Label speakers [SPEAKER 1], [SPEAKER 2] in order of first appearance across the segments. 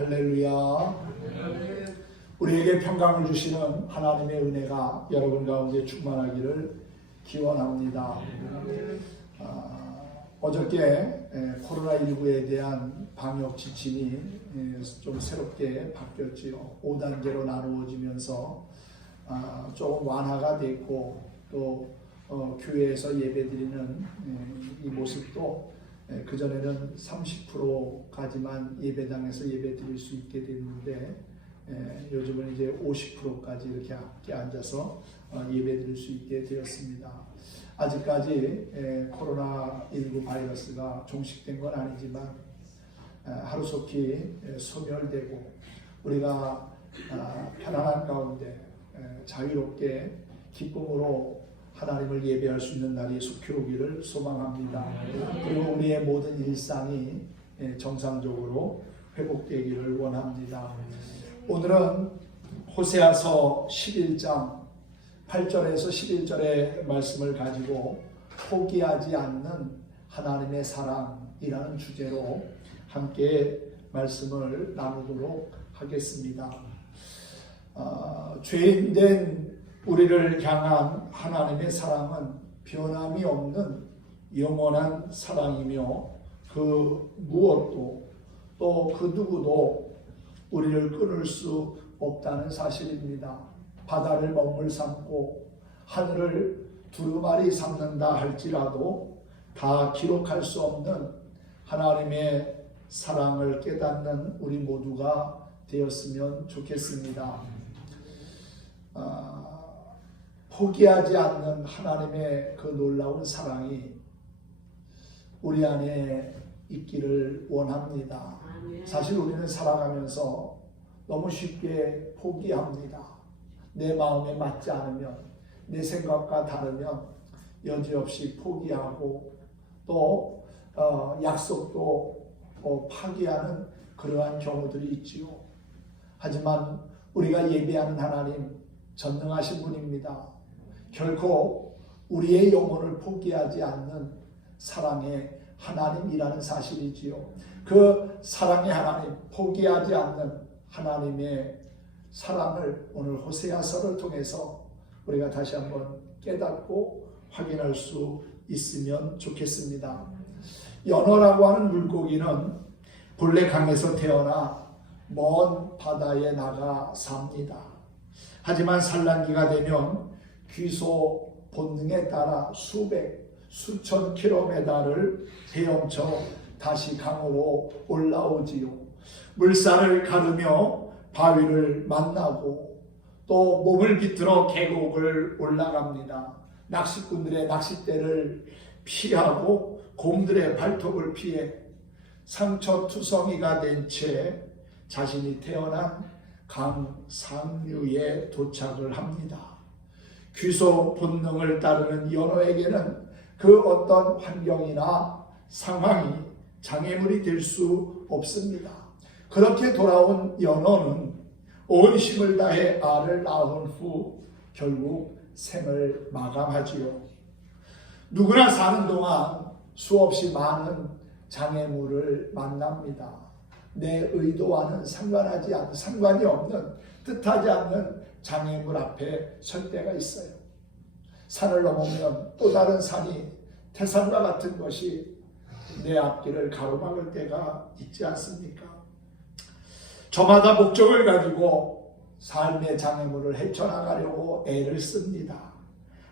[SPEAKER 1] 할렐루야. 우리에게 평강을 주시는 하나님의 은혜가 여러분 가운데 충만하기를 기원합니다. 아, 어저께 코로나19에 대한 방역 지침이 에, 좀 새롭게 바뀌었지요. 5단계로 나누어지면서 아, 조금 완화가 됐고 또 어, 교회에서 예배드리는 에, 이 모습도 그 전에는 30%까지만 예배당에서 예배 드릴 수 있게 됐는데 에, 요즘은 이제 50%까지 이렇게 앉아서 어, 예배 드릴 수 있게 되었습니다. 아직까지 에, 코로나19 바이러스가 종식된 건 아니지만 에, 하루속히 에, 소멸되고 우리가 아, 편안한 가운데 에, 자유롭게 기쁨으로 하나님을 예배할 수 있는 날이 속히 오기를 소망합니다. 그리고 우리의 모든 일상이 에, 정상적으로 회복되기를 원합니다. 오늘은 호세아서 11장 8절에서 11절의 말씀을 가지고 포기하지 않는 하나님의 사랑이라는 주제로 함께 말씀을 나누도록 하겠습니다. 어, 죄인된 우리를 향한 하나님의 사랑은 변함이 없는 영원한 사랑이며 그 무엇도 또 그 누구도 우리를 끊을 수 없다는 사실입니다. 바다를 먹물 삼고 하늘을 두루마리 삼는다 할지라도 다 기록할 수 없는 하나님의 사랑을 깨닫는 우리 모두가 되었으면 좋겠습니다. 아, 포기하지 않는 하나님의 그 놀라운 사랑이 우리 안에 있기를 원합니다. 사실 우리는 살아가면서 너무 쉽게 포기합니다. 내 마음에 맞지 않으면, 내 생각과 다르면 여지없이 포기하고 또 어, 약속도 어, 파기하는 그러한 경우들이 있지요. 하지만 우리가 예배하는 하나님 전능하신 분입니다. 결코 우리의 영혼을 포기하지 않는 사랑의 하나님이라는 사실이지요. 그 사랑의 하나님, 포기하지 않는 하나님의 사랑을 오늘 호세아서를 통해서 우리가 다시 한번 깨닫고 확인할 수 있으면 좋겠습니다. 연어라고 하는 물고기는 본래 강에서 태어나 먼 바다에 나가 삽니다. 하지만 산란기가 되면 귀소 본능에 따라 수백, 수천 킬로미터를 헤엄쳐 다시 강으로 올라오지요. 물살을 가르며 바위를 만나고 또 몸을 비틀어 계곡을 올라갑니다. 낚시꾼들의 낚싯대를 피하고 곰들의 발톱을 피해 상처투성이가 된 채 자신이 태어난 강 상류에 도착을 합니다. 귀소 본능을 따르는 연어에게는 그 어떤 환경이나 상황이 장애물이 될 수 없습니다. 그렇게 돌아온 연어는 온 힘을 다해 알을 낳은 후 결국 생을 마감하지요. 누구나 사는 동안 수없이 많은 장애물을 만납니다. 내 의도와는 상관하지 않는, 상관이 없는, 뜻하지 않는 장애물 앞에 설 때가 있어요. 산을 넘으면 또 다른 산이 태산과 같은 것이 내 앞길을 가로막을 때가 있지 않습니까? 저마다 목적을 가지고 삶의 장애물을 헤쳐나가려고 애를 씁니다.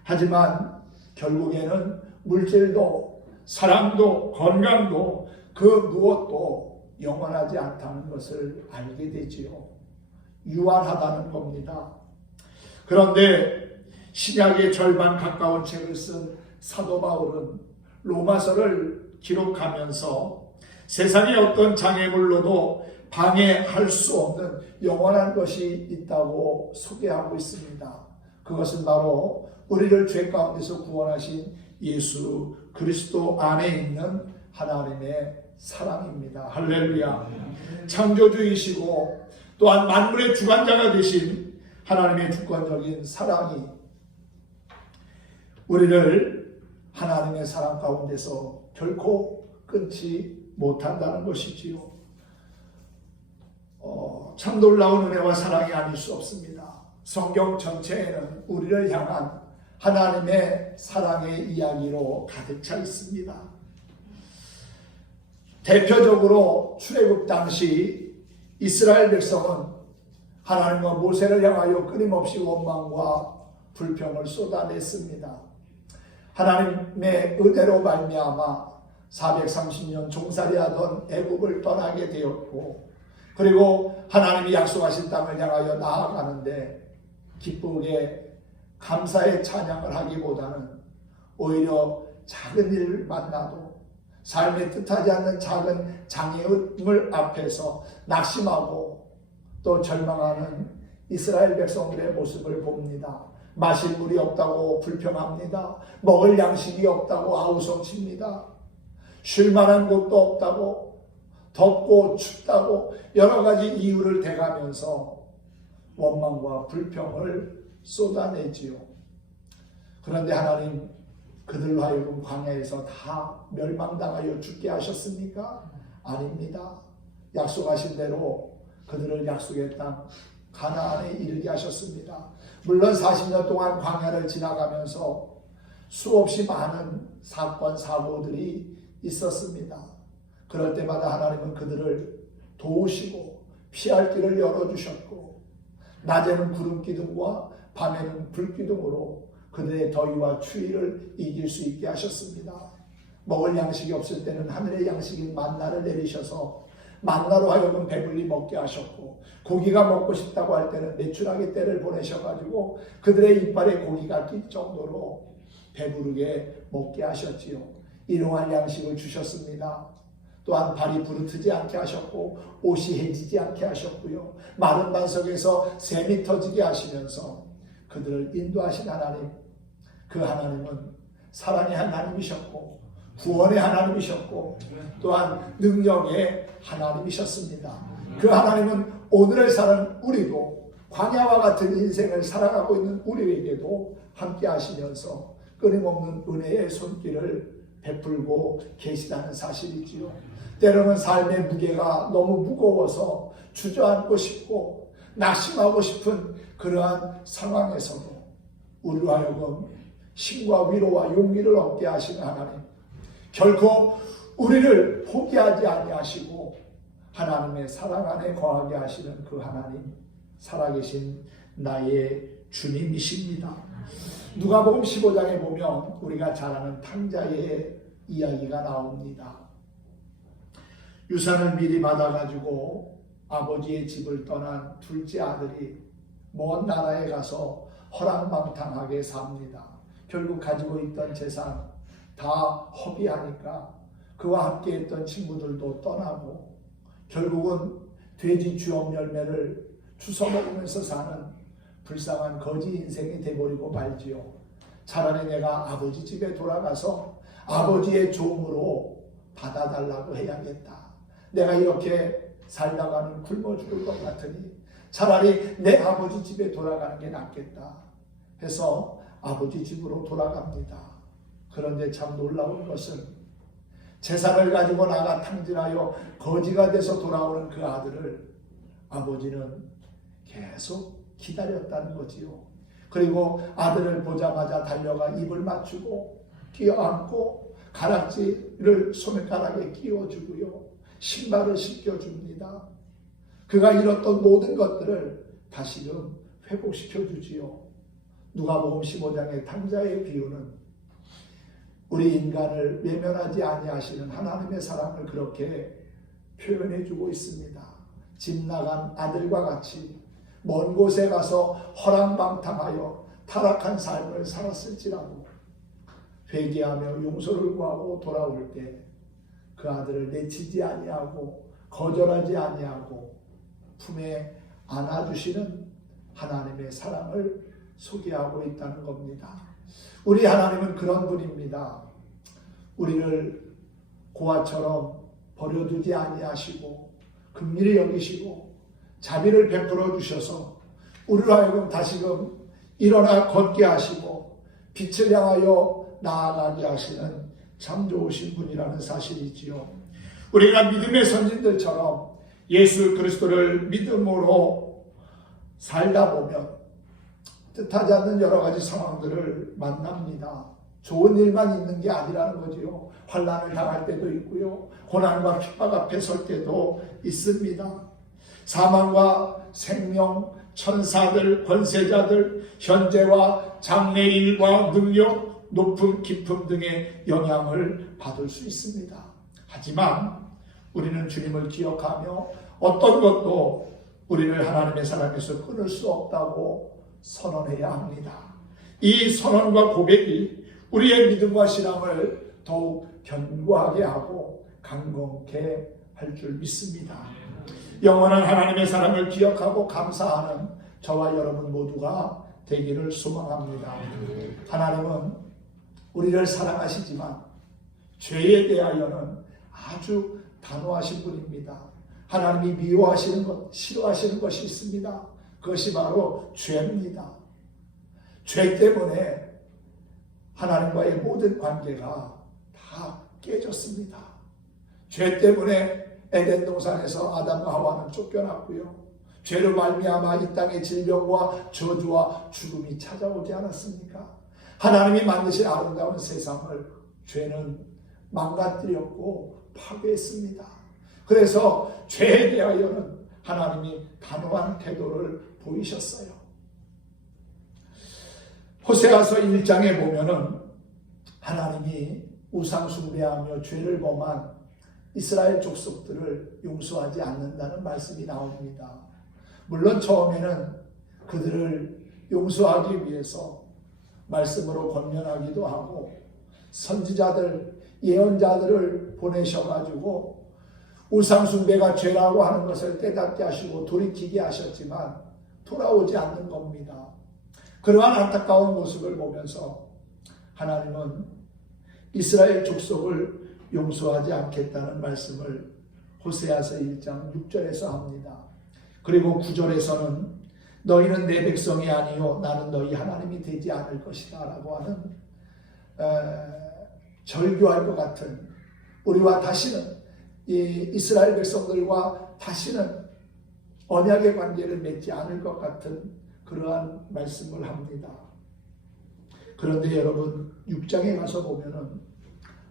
[SPEAKER 1] 하지만 결국에는 물질도 사랑도 건강도 그 무엇도 영원하지 않다는 것을 알게 되지요. 유한하다는 겁니다. 그런데 신약의 절반 가까운 책을 쓴 사도 바울은 로마서를 기록하면서 세상의 어떤 장애물로도 방해할 수 없는 영원한 것이 있다고 소개하고 있습니다. 그것은 바로 우리를 죄 가운데서 구원하신 예수 그리스도 안에 있는 하나님의 사랑입니다. 할렐루야. 창조주이시고 또한 만물의 주관자가 되신 하나님의 주권적인 사랑이 우리를 하나님의 사랑 가운데서 결코 끊지 못한다는 것이지요. 참 놀라운 은혜와 사랑이 아닐 수 없습니다. 성경 전체에는 우리를 향한 하나님의 사랑의 이야기로 가득 차 있습니다. 대표적으로 출애굽 당시 이스라엘 백성은 하나님과 모세를 향하여 끊임없이 원망과 불평을 쏟아냈습니다. 하나님의 은혜로 말미암아 430년 종살이하던 애굽을 떠나게 되었고 그리고 하나님이 약속하신 땅을 향하여 나아가는데 기쁘게 감사의 찬양을 하기보다는 오히려 작은 일을 만나도 삶에 뜻하지 않는 작은 장애물 앞에서 낙심하고 또 절망하는 이스라엘 백성들의 모습을 봅니다. 마실 물이 없다고 불평합니다. 먹을 양식이 없다고 아우성칩니다. 쉴 만한 곳도 없다고 덥고 춥다고 여러 가지 이유를 대가면서 원망과 불평을 쏟아내지요. 그런데 하나님 그들로 하여금 광야에서 다 멸망당하여 죽게 하셨습니까? 아닙니다. 약속하신 대로 그들을 약속의 땅 가나안에 이르게 하셨습니다. 물론 40년 동안 광야를 지나가면서 수없이 많은 사건 사고들이 있었습니다. 그럴 때마다 하나님은 그들을 도우시고 피할 길을 열어주셨고 낮에는 구름 기둥과 밤에는 불 기둥으로 그들의 더위와 추위를 이길 수 있게 하셨습니다. 먹을 양식이 없을 때는 하늘의 양식인 만나를 내리셔서 만나로 하여금 배불리 먹게 하셨고 고기가 먹고 싶다고 할 때는 매출하게 때를 보내셔가지고 그들의 이빨에 고기가 낄 정도로 배부르게 먹게 하셨지요. 일용할 양식을 주셨습니다. 또한 발이 부르트지 않게 하셨고 옷이 해지지 않게 하셨고요. 마른 반석에서 샘이 터지게 하시면서 그들을 인도하신 하나님, 그 하나님은 사랑의 하나님이셨고 구원의 하나님이셨고 또한 능력의 하나님이셨습니다. 그 하나님은 오늘을 사는 우리도 광야와 같은 인생을 살아가고 있는 우리에게도 함께 하시면서 끊임없는 은혜의 손길을 베풀고 계시다는 사실이지요. 때로는 삶의 무게가 너무 무거워서 주저앉고 싶고 낙심하고 싶은 그러한 상황에서도 우리로 하여금 힘과 위로와 용기를 얻게 하시는 하나님 결코 우리를 포기하지 아니하시고 하나님의 사랑 안에 거하게 하시는 그 하나님 살아계신 나의 주님이십니다. 누가복음 15장에 보면 우리가 잘 아는 탕자의 이야기가 나옵니다. 유산을 미리 받아가지고 아버지의 집을 떠난 둘째 아들이 먼 나라에 가서 허랑방탕하게 삽니다. 결국 가지고 있던 재산 다 허비하니까 그와 함께 했던 친구들도 떠나고 결국은 돼지 주염 열매를 주워 먹으면서 사는 불쌍한 거지 인생이 돼버리고 말지요. 차라리 내가 아버지 집에 돌아가서 아버지의 종으로 받아달라고 해야겠다. 내가 이렇게 살다가는 굶어 죽을 것 같으니 차라리 내 아버지 집에 돌아가는 게 낫겠다 해서 아버지 집으로 돌아갑니다. 그런데 참 놀라운 것은 재산을 가지고 나가 탕진하여 거지가 돼서 돌아오는 그 아들을 아버지는 계속 기다렸다는 거지요. 그리고 아들을 보자마자 달려가 입을 맞추고 끼어안고 가락지를 손가락에 끼워주고요. 신발을 신겨줍니다. 그가 잃었던 모든 것들을 다시금 회복시켜 주지요. 누가복음 15장의 탕자의 비유는 우리 인간을 외면하지 아니하시는 하나님의 사랑을 그렇게 표현해 주고 있습니다. 집 나간 아들과 같이 먼 곳에 가서 허랑방탕하여 타락한 삶을 살았을지라도 회개하며 용서를 구하고 돌아올 때 그 아들을 내치지 아니하고 거절하지 아니하고 품에 안아주시는 하나님의 사랑을 소개하고 있다는 겁니다. 우리 하나님은 그런 분입니다. 우리를 고아처럼 버려두지 아니하시고 긍휼히 여기시고 자비를 베풀어 주셔서 우리로 하여금 다시금 일어나 걷게 하시고 빛을 향하여 나아가게 하시는 참 좋으신 분이라는 사실이지요. 우리가 믿음의 선진들처럼 예수 그리스도를 믿음으로 살다 보면 뜻하지 않는 여러 가지 상황들을 만납니다. 좋은 일만 있는 게 아니라는 거지요. 환란을 당할 때도 있고요. 고난과 핍박 앞에 설 때도 있습니다. 사망과 생명, 천사들, 권세자들, 현재와 장래일과 능력, 높음, 깊음 등의 영향을 받을 수 있습니다. 하지만 우리는 주님을 기억하며 어떤 것도 우리를 하나님의 사랑에서 끊을 수 없다고 선언해야 합니다. 이 선언과 고백이 우리의 믿음과 신앙을 더욱 견고하게 하고 강건케 할 줄 믿습니다. 영원한 하나님의 사랑을 기억하고 감사하는 저와 여러분 모두가 되기를 소망합니다. 하나님은 우리를 사랑하시지만 죄에 대하여는 아주 단호하신 분입니다. 하나님이 미워하시는 것, 싫어하시는 것이 있습니다. 그것이 바로 죄입니다. 죄 때문에 하나님과의 모든 관계가 다 깨졌습니다. 죄 때문에 에덴 동산에서 아담과 하와는 쫓겨났고요. 죄로 말미암아 이 땅에 질병과 저주와 죽음이 찾아오지 않았습니까? 하나님이 만드신 아름다운 세상을 죄는 망가뜨렸고 파괴했습니다. 그래서 죄에 대하여는 하나님이 단호한 태도를 보이셨어요. 호세아서 1장에 보면은 하나님이 우상 숭배하며 죄를 범한 이스라엘 족속들을 용서하지 않는다는 말씀이 나옵니다. 물론 처음에는 그들을 용서하기 위해서 말씀으로 권면하기도 하고 선지자들, 예언자들을 보내셔가지고 우상숭배가 죄라고 하는 것을 깨닫게 하시고 돌이키게 하셨지만 돌아오지 않는 겁니다. 그러한 안타까운 모습을 보면서 하나님은 이스라엘 족속을 용서하지 않겠다는 말씀을 호세아서 1장 6절에서 합니다. 그리고 9절에서는 너희는 내 백성이 아니요 나는 너희 하나님이 되지 않을 것이다 라고 하는 에, 절교할 것 같은 우리와 다시는 이 이스라엘 백성들과 다시는 언약의 관계를 맺지 않을 것 같은 그러한 말씀을 합니다. 그런데 여러분 6장에 가서 보면은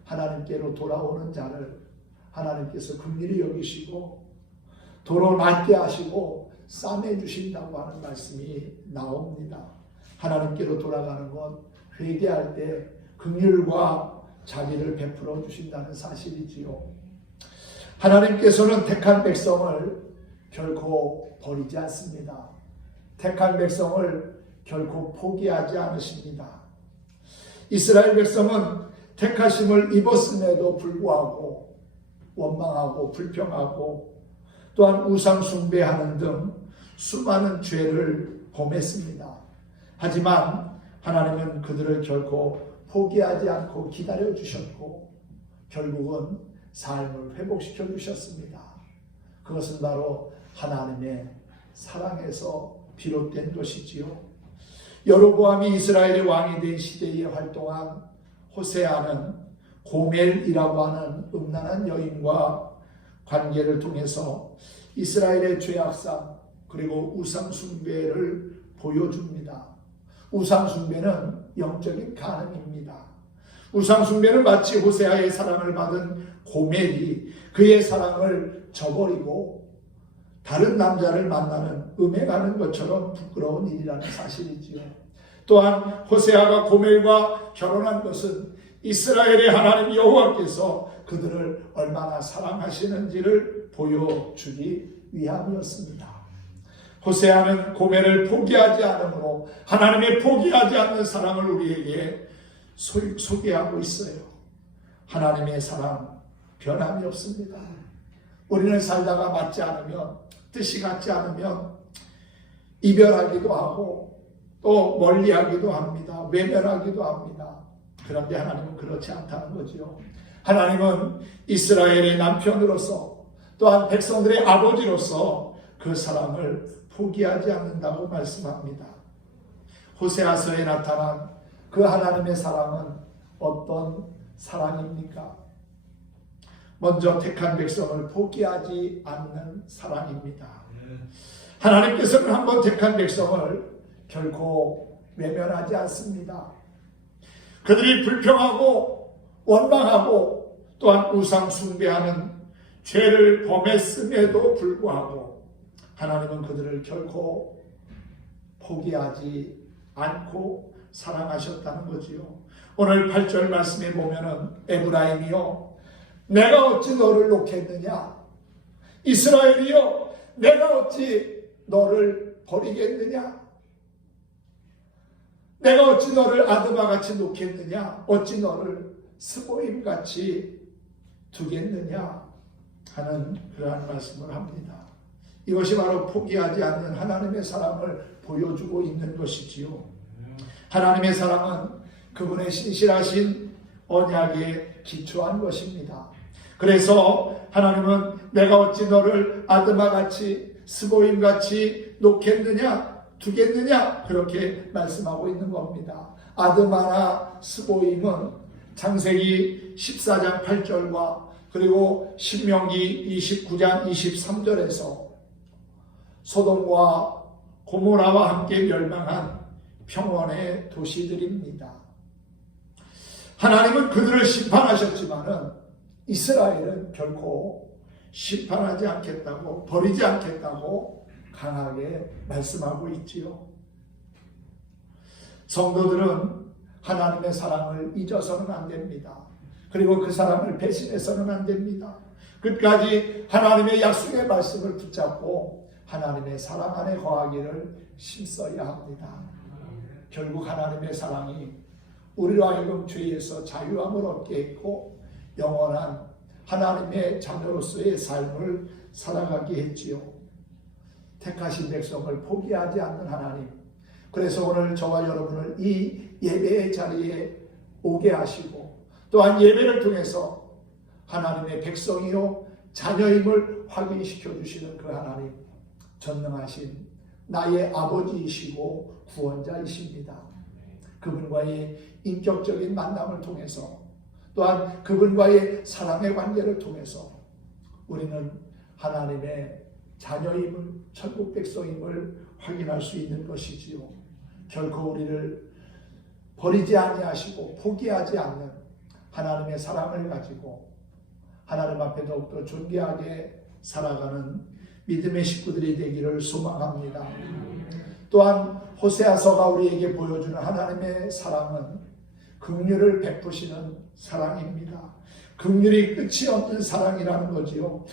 [SPEAKER 1] 하나님께로 돌아오는 자를 하나님께서 긍휼히 여기시고 도로 낫게 하시고 싸매 주신다고 하는 말씀이 나옵니다. 하나님께로 돌아가는 건 회개할 때 긍휼과 자비를 베풀어 주신다는 사실이지요. 하나님께서는 택한 백성을 결코 버리지 않습니다. 택한 백성을 결코 포기하지 않으십니다. 이스라엘 백성은 택하심을 입었음에도 불구하고 원망하고 불평하고 또한 우상 숭배하는 등 수많은 죄를 범했습니다. 하지만 하나님은 그들을 결코 포기하지 않고 기다려 주셨고 결국은 삶을 회복시켜 주셨습니다. 그것은 바로 하나님의 사랑에서 비롯된 것이지요. 여로보암이 이스라엘의 왕이 된 시대에 활동한 호세아는 고멜이라고 하는 음란한 여인과 관계를 통해서 이스라엘의 죄악상 그리고 우상 숭배를 보여줍니다. 우상 숭배는 영적인 가늠입니다. 우상 숭배는 마치 호세아의 사랑을 받은 고멜이 그의 사랑을 저버리고 다른 남자를 만나는 음행하는 것처럼 부끄러운 일이라는 사실이지요. 또한 호세아가 고멜과 결혼한 것은 이스라엘의 하나님 여호와께서 그들을 얼마나 사랑하시는지를 보여주기 위함이었습니다. 호세아는 고멜을 포기하지 않으므로 하나님의 포기하지 않는 사랑을 우리에게 소개하고 있어요. 하나님의 사랑 변함이 없습니다. 우리는 살다가 맞지 않으면 뜻이 같지 않으면 이별하기도 하고 또 멀리하기도 합니다. 외면하기도 합니다. 그런데 하나님은 그렇지 않다는 거지요. 하나님은 이스라엘의 남편으로서 또한 백성들의 아버지로서 그 사랑을 포기하지 않는다고 말씀합니다. 호세아서에 나타난 그 하나님의 사랑은 어떤 사랑입니까? 먼저 택한 백성을 포기하지 않는 사랑입니다. 하나님께서는 한번 택한 백성을 결코 외면하지 않습니다. 그들이 불평하고 원망하고 또한 우상 숭배하는 죄를 범했음에도 불구하고 하나님은 그들을 결코 포기하지 않고 사랑하셨다는 거지요. 오늘 8절 말씀에 보면은 에브라임이요 내가 어찌 너를 놓겠느냐 이스라엘이요 내가 어찌 너를 버리겠느냐 내가 어찌 너를 아드마 같이 놓겠느냐 어찌 너를 스보임 같이 두겠느냐 하는 그러한 말씀을 합니다. 이것이 바로 포기하지 않는 하나님의 사랑을 보여주고 있는 것이지요. 하나님의 사랑은 그분의 신실하신 언약에 기초한 것입니다. 그래서 하나님은 내가 어찌 너를 아드마 같이 스보임 같이 놓겠느냐 두겠느냐 그렇게 말씀하고 있는 겁니다. 아드마나 스보임은 창세기 14장 8절과 그리고 신명기 29장 23절에서 소돔과 고모라와 함께 멸망한 평원의 도시들입니다. 하나님은 그들을 심판하셨지만은 이스라엘은 결코 심판하지 않겠다고 버리지 않겠다고 강하게 말씀하고 있지요. 성도들은 하나님의 사랑을 잊어서는 안 됩니다. 그리고 그 사랑을 배신해서는 안 됩니다. 끝까지 하나님의 약속의 말씀을 붙잡고 하나님의 사랑 안에 거하기를 힘써야 합니다. 결국 하나님의 사랑이 우리로 하여금 죄에서 자유함을 얻게 했고 영원한 하나님의 자녀로서의 삶을 살아가게 했지요. 택하신 백성을 포기하지 않는 하나님. 그래서 오늘 저와 여러분을 이 예배의 자리에 오게 하시고 또한 예배를 통해서 하나님의 백성이요 자녀임을 확인시켜 주시는 그 하나님 전능하신 나의 아버지이시고 구원자이십니다. 그분과의 인격적인 만남을 통해서 또한 그분과의 사랑의 관계를 통해서 우리는 하나님의 자녀임을 천국 백성임을 확인할 수 있는 것이지요. 결코 우리를 버리지 아니하시고 포기하지 않는 하나님의 사랑을 가지고 하나님 앞에 더욱더 존귀하게 살아가는 믿음의 식구들이 되기를 소망합니다. 또한 호세아서가 우리에게 보여주는 하나님의 사랑은 긍휼을 베푸시는 사랑입니다. 긍휼이 끝이 없는 사랑이라는 거지요.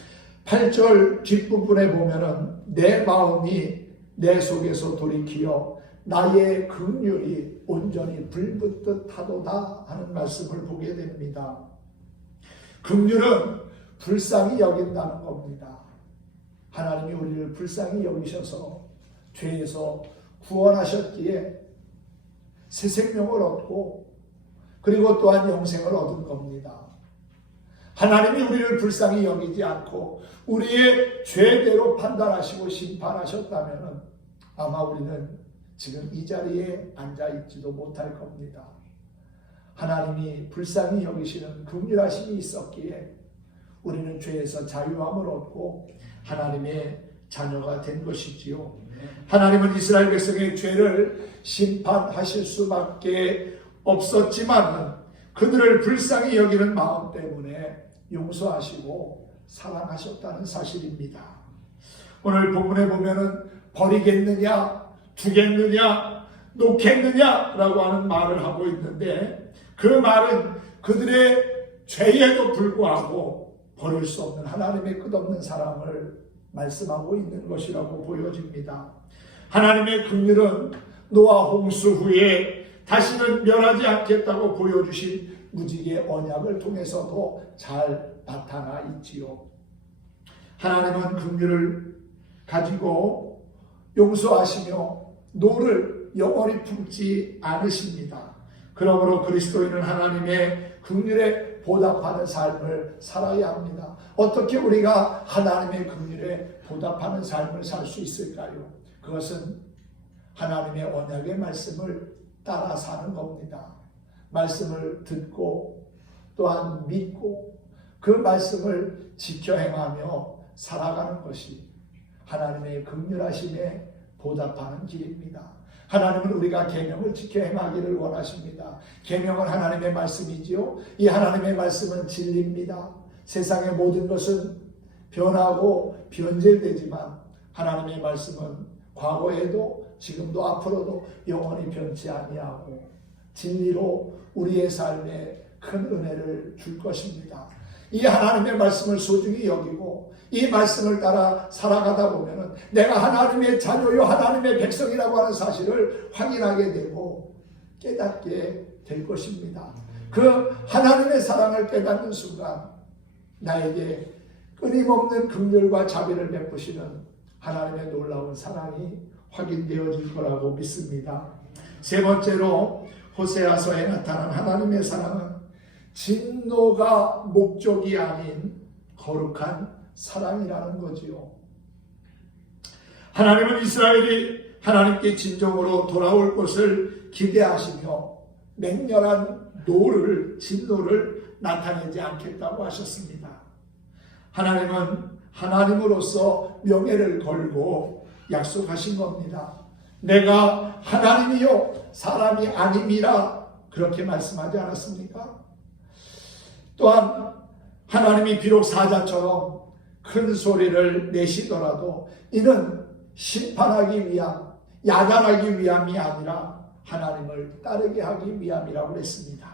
[SPEAKER 1] 8절 뒷부분에 보면은 내 마음이 내 속에서 돌이키어 나의 긍휼이 온전히 불붙듯 하도다 하는 말씀을 보게 됩니다. 긍휼은 불쌍히 여긴다는 겁니다. 하나님이 우리를 불쌍히 여기셔서 죄에서 구원하셨기에 새 생명을 얻고 그리고 또한 영생을 얻은 겁니다. 하나님이 우리를 불쌍히 여기지 않고 우리의 죄대로 판단하시고 심판하셨다면 아마 우리는 지금 이 자리에 앉아 있지도 못할 겁니다. 하나님이 불쌍히 여기시는 긍휼하심이 있었기에 우리는 죄에서 자유함을 얻고 하나님의 자녀가 된 것이지요. 하나님은 이스라엘 백성의 죄를 심판하실 수밖에 없었지만 그들을 불쌍히 여기는 마음 때문에 용서하시고 사랑하셨다는 사실입니다. 오늘 본문에 보면은 버리겠느냐, 두겠느냐, 놓겠느냐라고 하는 말을 하고 있는데 그 말은 그들의 죄에도 불구하고 버릴 수 없는 하나님의 끝없는 사랑을 말씀하고 있는 것이라고 보여집니다. 하나님의 긍휼은 노아 홍수 후에 다시는 멸하지 않겠다고 보여주신 무지개 언약을 통해서도 잘 나타나 있지요. 하나님은 긍휼을 가지고 용서하시며 노를 영원히 품지 않으십니다. 그러므로 그리스도인은 하나님의 긍휼에 보답하는 삶을 살아야 합니다. 어떻게 우리가 하나님의 긍휼에 보답하는 삶을 살 수 있을까요? 그것은 하나님의 언약의 말씀을 따라 사는 겁니다. 말씀을 듣고 또한 믿고 그 말씀을 지켜 행하며 살아가는 것이 하나님의 극률하심에 보답하는 길입니다. 하나님은 우리가 계명을 지켜 행하기를 원하십니다. 계명은 하나님의 말씀이지요. 이 하나님의 말씀은 진리입니다. 세상의 모든 것은 변하고 변질되지만 하나님의 말씀은 과거에도 지금도 앞으로도 영원히 변치 아니하고 진리로 우리의 삶에 큰 은혜를 줄 것입니다. 이 하나님의 말씀을 소중히 여기고 이 말씀을 따라 살아가다 보면은 내가 하나님의 자녀요 하나님의 백성이라고 하는 사실을 확인하게 되고 깨닫게 될 것입니다. 그 하나님의 사랑을 깨닫는 순간 나에게 끊임없는 긍휼과 자비를 베푸시는 하나님의 놀라운 사랑이 확인되어질 거라고 믿습니다. 세 번째로 호세아서에 나타난 하나님의 사랑은 진노가 목적이 아닌 거룩한 사랑이라는 거지요. 하나님은 이스라엘이 하나님께 진정으로 돌아올 것을 기대하시며 맹렬한 노를 진노를 나타내지 않겠다고 하셨습니다. 하나님은 하나님으로서 명예를 걸고 약속하신 겁니다. 내가 하나님이요 사람이 아님이라 그렇게 말씀하지 않았습니까? 또한 하나님이 비록 사자처럼 큰 소리를 내시더라도 이는 심판하기 위함, 야단하기 위함이 아니라 하나님을 따르게 하기 위함이라고 했습니다.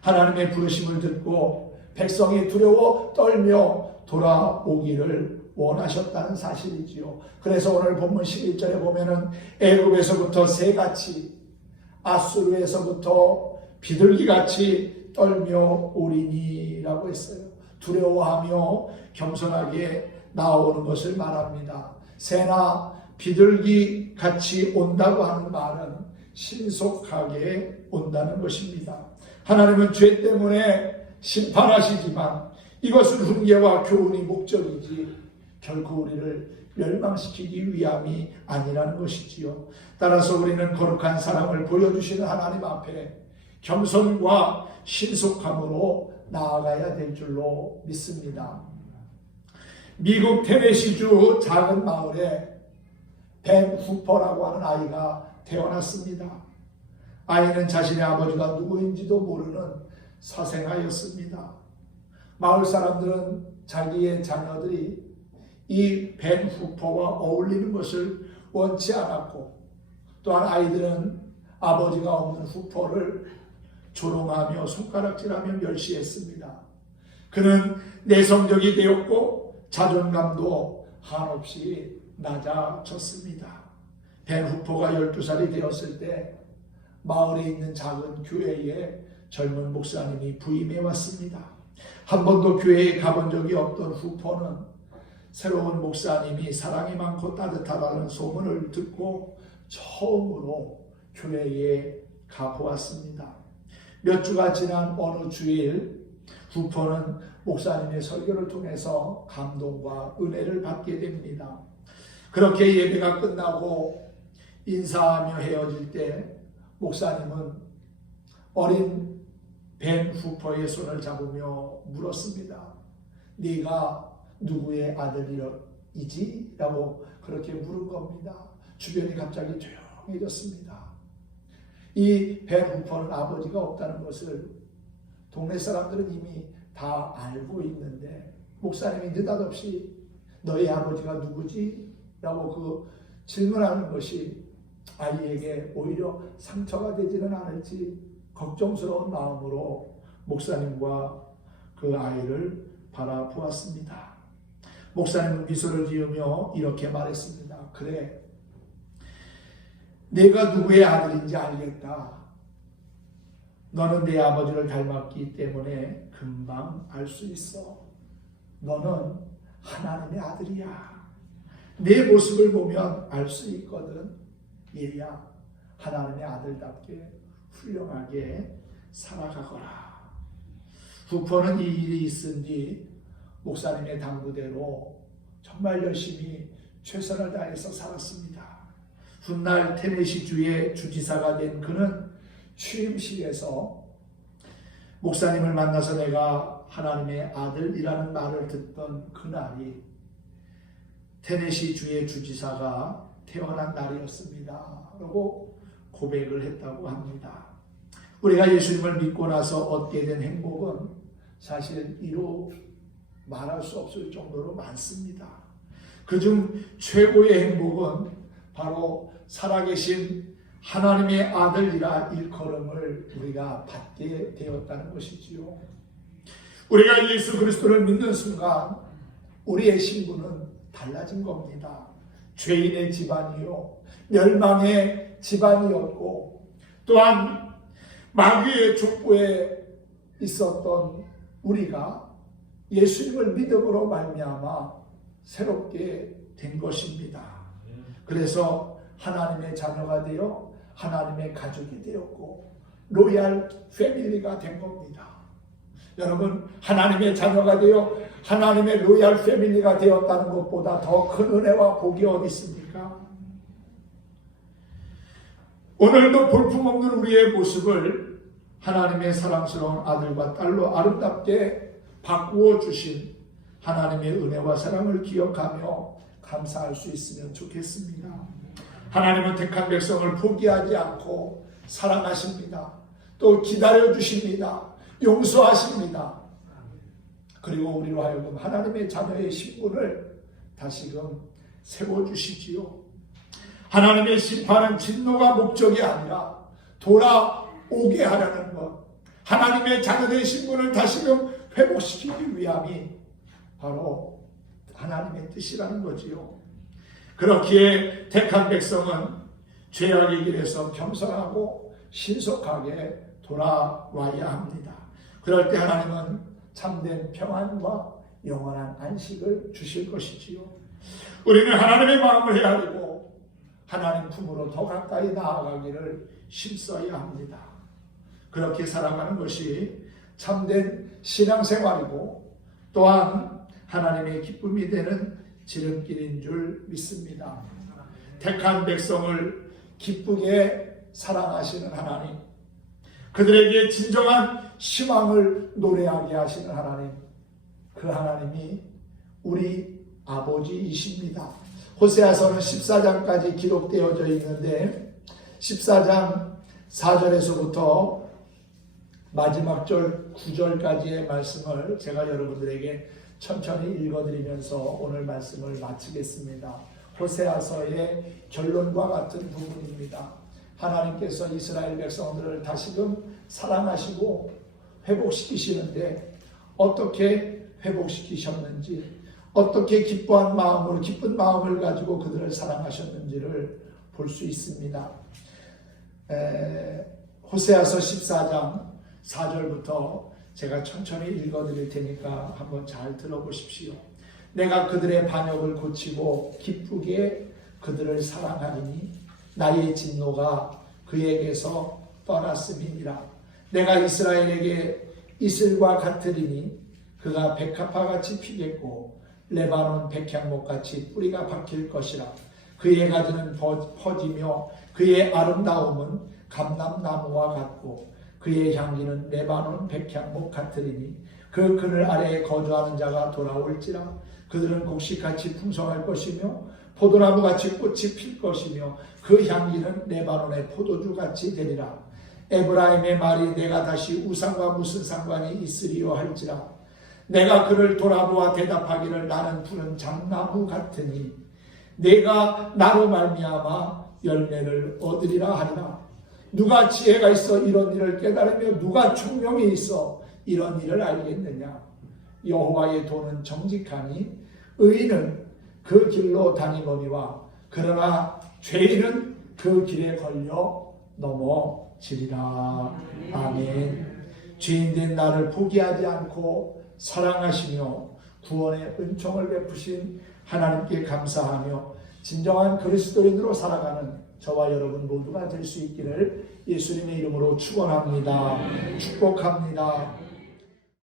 [SPEAKER 1] 하나님의 부르심을 듣고 백성이 두려워 떨며 돌아오기를 원하셨다는 사실이지요. 그래서 오늘 본문 11절에 보면은 애굽에서부터 새같이 아수르에서부터 비둘기같이 떨며 오리니라고 했어요. 두려워하며 겸손하게 나오는 것을 말합니다. 새나 비둘기 같이 온다고 하는 말은 신속하게 온다는 것입니다. 하나님은 죄 때문에 심판하시지만 이것은 훈계와 교훈이 목적이지 결코 우리를 멸망시키기 위함이 아니라는 것이지요. 따라서 우리는 거룩한 사랑을 보여주시는 하나님 앞에 겸손과 신속함으로 나아가야 될 줄로 믿습니다. 미국 테네시주 작은 마을에 벤 후퍼라고 하는 아이가 태어났습니다. 아이는 자신의 아버지가 누구인지도 모르는 사생아였습니다. 마을 사람들은 자기의 자녀들이 이 벤 후퍼와 어울리는 것을 원치 않았고 또한 아이들은 아버지가 없는 후퍼를 조롱하며 손가락질하며 멸시했습니다. 그는 내성적이 되었고 자존감도 한없이 낮아졌습니다. 벤 후퍼가 12살이 되었을 때 마을에 있는 작은 교회에 젊은 목사님이 부임해 왔습니다. 한 번도 교회에 가본 적이 없던 후퍼는 새로운 목사님이 사랑이 많고 따뜻하다는 소문을 듣고 처음으로 교회에 가보았습니다. 몇 주가 지난 어느 주일 후퍼는 목사님의 설교를 통해서 감동과 은혜를 받게 됩니다. 그렇게 예배가 끝나고 인사하며 헤어질 때 목사님은 어린 벤 후퍼의 손을 잡으며 물었습니다. 네가 누구의 아들이지? 라고 그렇게 물은 겁니다. 주변이 갑자기 조용해졌습니다. 이벤 후퍼는 아버지가 없다는 것을 동네 사람들은 이미 다 알고 있는데 목사님이 느닷없이 너희 아버지가 누구지? 라고 그 질문하는 것이 아이에게 오히려 상처가 되지는 않을지 걱정스러운 마음으로 목사님과 그 아이를 바라보았습니다. 목사님은 미소를 지으며 이렇게 말했습니다. 그래, 내가 누구의 아들인지 알겠다. 너는 내 아버지를 닮았기 때문에 금방 알 수 있어. 너는 하나님의 아들이야. 내 모습을 보면 알 수 있거든. 얘야, 하나님의 아들답게 훌륭하게 살아가거라. 후퍼는 이 일이 있은 뒤 목사님의 당부대로 정말 열심히 최선을 다해서 살았습니다. 훗날 테네시 주의 주지사가 된 그는 취임식에서 목사님을 만나서 내가 하나님의 아들이라는 말을 듣던 그날이 테네시 주의 주지사가 태어난 날이었습니다. 라고 고백을 했다고 합니다. 우리가 예수님을 믿고 나서 얻게 된 행복은 사실 이루 말할 수 없을 정도로 많습니다. 그중 최고의 행복은 바로 살아계신 하나님의 아들이라 일컬음을 우리가 받게 되었다는 것이지요. 우리가 예수 그리스도를 믿는 순간 우리의 신분은 달라진 겁니다. 죄인의 집안이요. 멸망의 집안이었고 또한 마귀의 족보에 있었던 우리가 예수님을 믿음으로 말미암아 새롭게 된 것입니다. 그래서 하나님의 자녀가 되어 하나님의 가족이 되었고 로얄 패밀리가 된 겁니다. 여러분 하나님의 자녀가 되어 하나님의 로얄 패밀리가 되었다는 것보다 더 큰 은혜와 복이 어디 있습니까? 오늘도 볼품없는 우리의 모습을 하나님의 사랑스러운 아들과 딸로 아름답게 바꾸어 주신 하나님의 은혜와 사랑을 기억하며 감사할 수 있으면 좋겠습니다. 하나님은 택한 백성을 포기하지 않고 사랑하십니다. 또 기다려 주십니다. 용서하십니다. 그리고 우리로 하여금 하나님의 자녀의 신분을 다시금 세워 주시지요. 하나님의 심판은 진노가 목적이 아니라 돌아오게 하려는 것. 하나님의 자녀의 신분을 다시금 회복시키기 위함이 바로 하나님의 뜻이라는 거지요. 그렇기에 택한 백성은 죄악의 길에서 겸손하고 신속하게 돌아와야 합니다. 그럴 때 하나님은 참된 평안과 영원한 안식을 주실 것이지요. 우리는 하나님의 마음을 헤아리고 하나님 품으로 더 가까이 나아가기를 힘써야 합니다. 그렇게 살아가는 것이 참된 신앙생활이고 또한 하나님의 기쁨이 되는 지름길인 줄 믿습니다. 택한 백성을 기쁘게 사랑하시는 하나님, 그들에게 진정한 희망을 노래하게 하시는 하나님, 그 하나님이 우리 아버지이십니다. 호세아서는 14장까지 기록되어져 있는데 14장 4절에서부터 마지막 절 9절까지의 말씀을 제가 여러분들에게 천천히 읽어드리면서 오늘 말씀을 마치겠습니다. 호세아서의 결론과 같은 부분입니다. 하나님께서 이스라엘 백성들을 다시금 사랑하시고 회복시키시는데 어떻게 회복시키셨는지 어떻게 기뻐한 마음으로 기쁜 마음을 가지고 그들을 사랑하셨는지를 볼 수 있습니다. 에, 호세아서 14장 4절부터 제가 천천히 읽어드릴 테니까 한번 잘 들어보십시오. 내가 그들의 반역을 고치고 기쁘게 그들을 사랑하리니 나의 진노가 그에게서 떠났음이니라. 내가 이스라엘에게 이슬과 같으리니 그가 백합화 같이 피겠고 레바논 백향목 같이 뿌리가 박힐 것이라. 그의 가지는 퍼지며 그의 아름다움은 감람나무와 같고 그의 향기는 레바논 백향목 같으리니 그 그늘 아래에 거주하는 자가 돌아올지라. 그들은 곡식같이 풍성할 것이며 포도나무같이 꽃이 필 것이며 그 향기는 레바논의 포도주같이 되리라. 에브라임의 말이 내가 다시 우상과 무슨 상관이 있으리요 할지라. 내가 그를 돌아보아 대답하기를 나는 푸른 장나무 같으니 내가 나로 말미암아 열매를 얻으리라 하리라 누가 지혜가 있어? 이런 일을 깨달으며 누가 총명이 있어? 이런 일을 알겠느냐? 여호와의 도는 정직하니 의인은 그 길로 다니거니와 그러나 죄인은 그 길에 걸려 넘어지리라. 아멘. 죄인된 나를 포기하지 않고 사랑하시며 구원의 은총을 베푸신 하나님께 감사하며 진정한 그리스도인으로 살아가는 저와 여러분 모두가 될 수 있기를 예수님의 이름으로 축원합니다. 축복합니다.